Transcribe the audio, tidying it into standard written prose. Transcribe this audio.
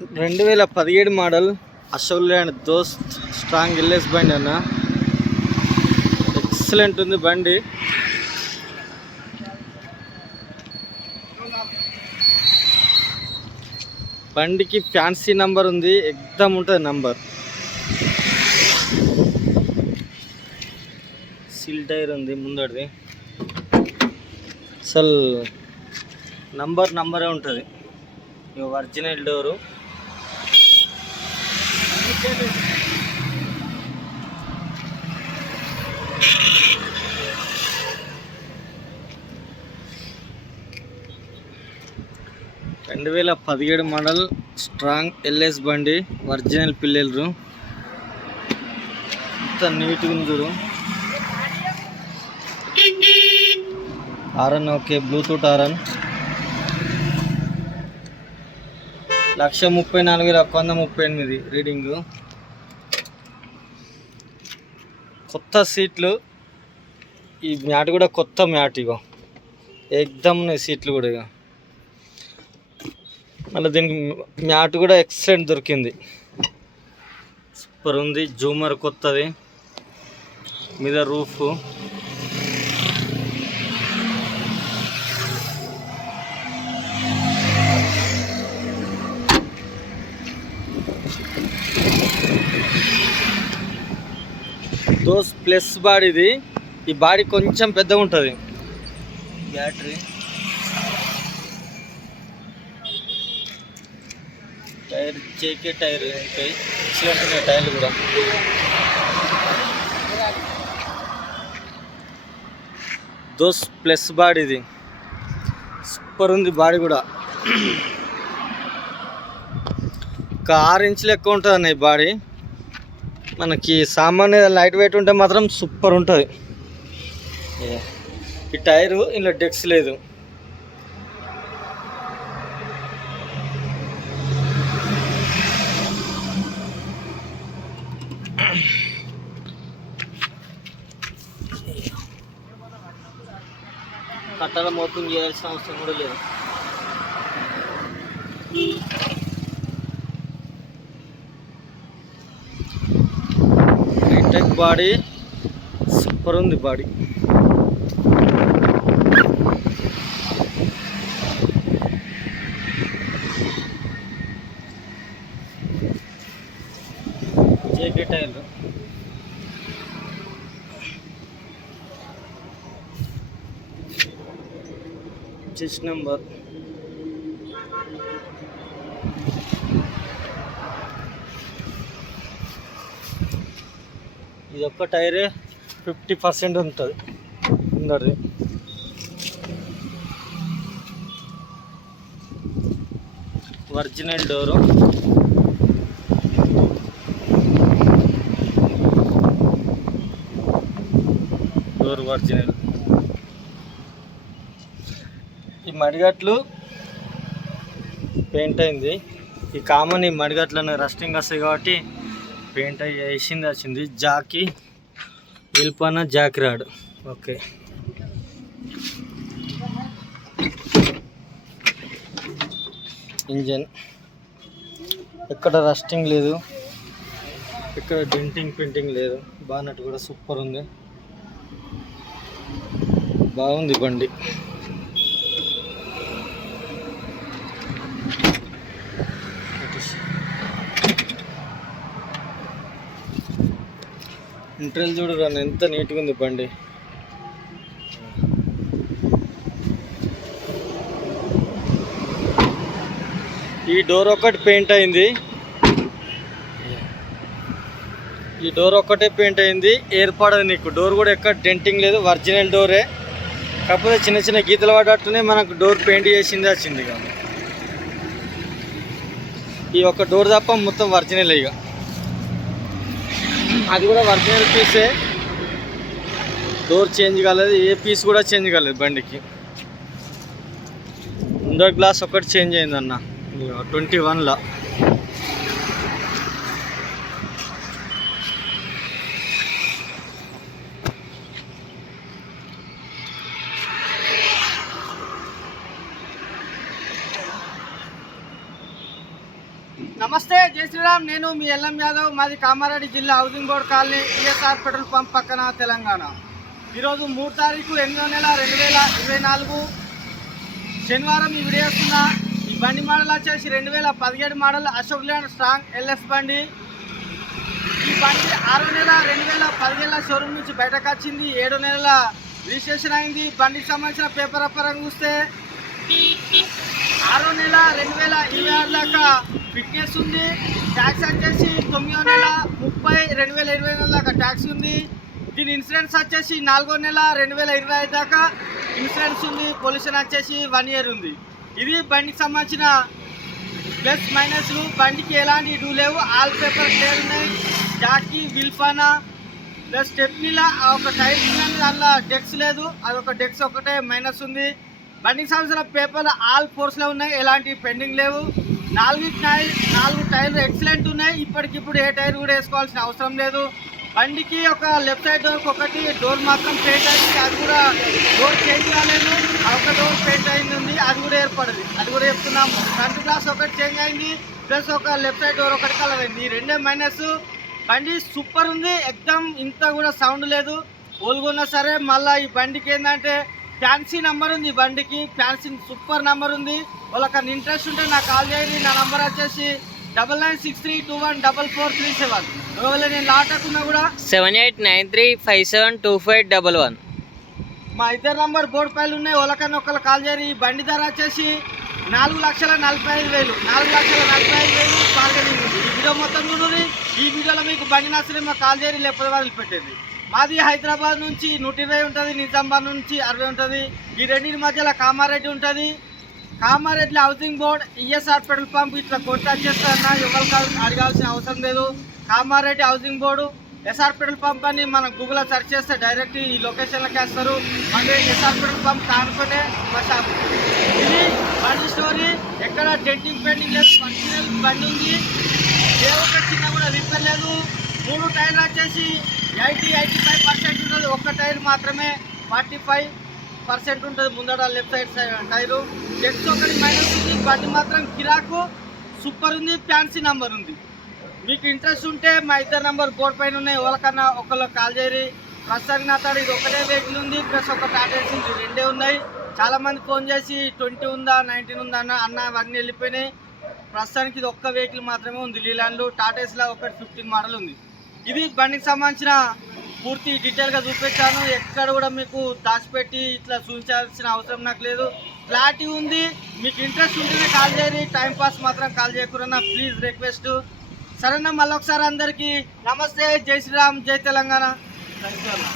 2017 model Ashok land దోస్త్ strong LS బండి అన్న. ఎక్సలెంట్ ఉంది బండి. బండికి ఫ్యాన్సీ నంబర్ ఉంది, ఎక్దమ్ ఉంటుంది నంబర్. సీల్ టైర్ ఉంది ముందడిది. అసలు నంబరే ఉంటుంది. ఇక ఒరిజినల్ డోరు. రెండు 2017 మోడల్ స్ట్రాంగ్ ఎల్ఎస్ బండి, ఒరిజినల్ పిల్లలు. అంత నీట్గా ఉంది. Horn okay, Bluetooth horn. 1,34,138 reading. కొత్త సీట్లు. ఈ మ్యాట్ కూడా కొత్త మ్యాట్. ఇగో ఎక్దమ్ సీట్లు కూడా. ఇక మళ్ళీ దీనికి మ్యాట్ కూడా ఎక్సలెంట్ దొరికింది, సూపర్ ఉంది. జూమర్ కొత్తది, మీద రూఫ్. Those plus బాడీది. ఈ బాడీ కొంచెం పెద్దగా ఉంటుంది. బ్యాటరీ, టైర్ చేకే టైర్ ఉంటాయి, ఎక్సలెంట్ ఉన్నాయి టైర్లు కూడా. దోస్ ప్లస్ బాడీది సూపర్ ఉంది బాడీ కూడా. ఒక 6 ఇంచులు ఎక్కువ ఉంటుంది అన్న ఈ బాడీ. మనకి సామాన్య లైట్ వెయిట్ ఉంటే మాత్రం సూపర్ ఉంటుంది. ఈ టైరు ఇందులో డెక్స్ లేదు. కట్టాల మొత్తం చేయాల్సిన అవసరం కూడా లేదు. హైటెక్ బాడీ, సూపర్ ఉంది బాడీ. జేకే టైర్లు. Chest number. ఇది ఒక్క టైరే 50% ఉంటుంది ముందరిది. Original door. Door original. ఈ మడిగట్లు పెయింట్ అయింది. ఈ కామన్ ఈ మడిగట్లను రస్టింగ్ వస్తాయి కాబట్టి పెయింట్ అయ్యి వేసింది వచ్చింది. జాకీ విల్పన జాక్ రాడ్ ఓకే. ఇంజన్ ఎక్కడ రస్టింగ్ లేదు, ఇక్కడ డెంటింగ్ పెయింటింగ్ లేదు. బానట్ కూడా సూపర్ ఉంది, బాగుంది బండి. ఇంటర్వ్యూ చూడరా ఎంత నీట్గా ఉంది బండి. ఈ డోర్ ఒకటి పెయింట్ అయింది, ఈ డోర్ ఒక్కటే పెయింట్ అయింది. ఏర్పడదు నీకు. డోర్ కూడా ఎక్కడ డెంటింగ్ లేదు, ఒరిజినల్ డోరే. కాకపోతే చిన్న చిన్న గీతలు పడ్డట్టునే మనకు డోర్ పెయింట్ చేసింది వచ్చింది. కానీ ఈ ఒక్క డోర్ తప్ప మొత్తం ఒరిజినల్. ఇక అది కూడా ఒరిజినల్ పీసే, డోర్ చేంజ్ కాలేదు, ఏ పీస్ కూడా చేంజ్ కాలేదు బండికి. ముందర గ్లాస్ ఒకటి చేంజ్ అయిందన్న 21లో. నమస్తే, జై శ్రీరామ్. నేను మీ ఎల్ఎం యాదవ్. మాది కామారెడ్డి జిల్లా housing board colony, ESR petrol pump పక్కన, తెలంగాణ. ఈరోజు 3 తారీఖు 8వ నెల 2024 శనివారం ఈ వీడియో వస్తున్నా. ఈ బండి మోడల్ వచ్చేసి 2017 model Ashok Leyland strong LS బండి. ఈ బండి 6వ నెల 2017 షోరూమ్ నుంచి బయటకు వచ్చింది. 7వ నెలల రిజిస్ట్రేషన్ అయింది. బండికి సంబంధించిన పేపర్ పరంగా చూస్తే 6వ నెల 2026 దాకా ఫిట్నెస్ ఉంది. ట్యాక్స్ వచ్చేసి 9వ నెల 30 2024 దాకా ట్యాక్స్ ఉంది. దీని ఇన్సూరెన్స్ వచ్చేసి 4వ నెల 2025 దాకా ఇన్సూరెన్స్ ఉంది. పొల్యూషన్ వచ్చేసి 1 ఇయర్ ఉంది. ఇది బండికి సంబంధించిన ప్లస్ మైనస్లు. బండికి ఎలాంటి ఇటు లేవు. ఆల్ పేపర్ క్లియర్ ఉన్నాయి. జాకీ విల్ఫానా ప్లస్ స్టెప్నీలా ఒక టైర్ దాంట్లో డెక్స్ లేదు. అదొక డెక్స్ ఒకటే మైనస్ ఉంది. బండికి సంబంధించిన పేపర్లు ఆల్ ఫోర్స్లో ఉన్నాయి. ఎలాంటి పెండింగ్ లేవు. 4 టైర్లు ఎక్సలెంట్ ఉన్నాయి. ఇప్పటికిప్పుడు ఏ టైర్ కూడా వేసుకోవాల్సిన అవసరం లేదు. బండికి ఒక లెఫ్ట్ సైడ్ డోర్కి ఒకటి డోర్ మాత్రం పెయింట్ అయింది. అది కూడా డోర్ చేంజ్ కాలేదు. ఒక డోర్ పెయింట్ అయింది ఉంది. అది కూడా ఏర్పడింది. అది కూడా చెప్తున్నాము. ఫ్రంట్ గ్లాస్ ఒకటి చేంజ్ అయింది. ప్లస్ ఒక లెఫ్ట్ సైడ్ డోర్ ఒకటి కలర్ అయింది. ఈ రెండే మైనస్. బండి సూపర్ ఉంది. ఎక్దమ్ ఇంత కూడా సౌండ్ లేదు. ఓల్గొన్నా సరే. మళ్ళీ ఈ బండికి ఏంటంటే ఫ్యాన్సీ నెంబర్ ఉంది. ఈ బండికి ఫ్యాన్సీ సూపర్ నెంబర్ ఉంది. వాళ్ళకి ఇంట్రెస్ట్ ఉంటే నాకు కాల్ చేయండి. నా నెంబర్ వచ్చేసి 9963214437. ఒకవేళ నేను లాటకున్నా కూడా 7893572511. మా ఇద్దరు నంబర్ బోర్డు పైలు ఉన్నాయి. వాళ్ళకన్నా ఒకళ్ళు కాల్ చేయరు. ఈ బండి ధర వచ్చేసి 4,45,000. 4,45,000 బార్గెనింగ్ ఉంది. ఈ వీడియో మొత్తం చూడండి. ఈ వీడియోలో మీకు బండి నచ్చలే మాకు కాల్ చేయరు, లేకపోతే వదిలిపెట్టేది. మాది హైదరాబాద్ నుంచి 120 ఉంటుంది. నిజామాబాద్ నుంచి 60 ఉంటుంది. ఈ రెండింటి మధ్యలో కామారెడ్డి ఉంటుంది. Kamareddy housing board, ESR petrol pump ఇట్లా కాంటాక్ట్ చేస్తారన్నా ఎవరికి అడగాల్సిన అవసరం లేదు. Kamareddy housing board SR petrol pump అని మనం గూగుల్లో సెర్చ్ చేస్తే డైరెక్ట్ ఈ లొకేషన్లోకి వేస్తారు. మళ్ళీ ఎస్ఆర్ పెట్రోల్ పంప్ కానుకునే మా షాప్. ఇది బండి స్టోరీ. ఎక్కడ డెంటింగ్ పెయింటింగ్ లేదు. ఒరిజినల్ బండి ఉంది. ఏ ఒక్క చిన్న కూడా రిపేర్ లేదు. 3 టైర్లు వచ్చేసి 80-85% ఉంటుంది. ఒక్క టైర్ మాత్రమే 45% ఉంటుంది. ముందర లెఫ్ట్ సైడ్ టైరు. డెక్స్ ఒకటి మైనస్ ఉంది. బండి మాత్రం కిరాకు సూపర్ ఉంది. ఫ్యాన్సీ నెంబర్ ఉంది. మీకు ఇంట్రెస్ట్ ఉంటే మా ఇద్దరు నెంబర్ బోర్డు పైన ఉన్నాయి. ఎవరికన్నా ఒకళ్ళకి కాల్ చేయరి. ప్రస్తుతానికి నా తాడు ఇది ఒకటే వెహికల్ ఉంది. ప్లస్ ఒక టాటా ఏసీ ఉంది. 2 ఉన్నాయి. చాలామంది ఫోన్ చేసి 20 ఉందా 19 ఉందా అన్న అవన్నీ వెళ్ళిపోయినాయి. ప్రస్తుతానికి ఇది ఒక్క వెహికల్ మాత్రమే ఉంది. లీలాండ్లో టాటా ఏసీలో ఒకటి 15 మోడల్ ఉంది. ఇది బండికి సంబంధించిన పూర్తి డీటెయిల్గా చూపించాను. ఎక్కడ కూడా మీకు దాచిపెట్టి ఇట్లా చూపించాల్సిన అవసరం నాకు లేదు. క్లారిటీ ఉంది. మీకు ఇంట్రెస్ట్ ఉంటేనే కాల్ చేయరి. టైంపాస్ మాత్రం కాల్ చేయకూడదు. Please request. సరేనా? మళ్ళీ ఒకసారి అందరికీ నమస్తే, జై శ్రీరామ్, జై తెలంగాణ. థ్యాంక్ యూ అన్న.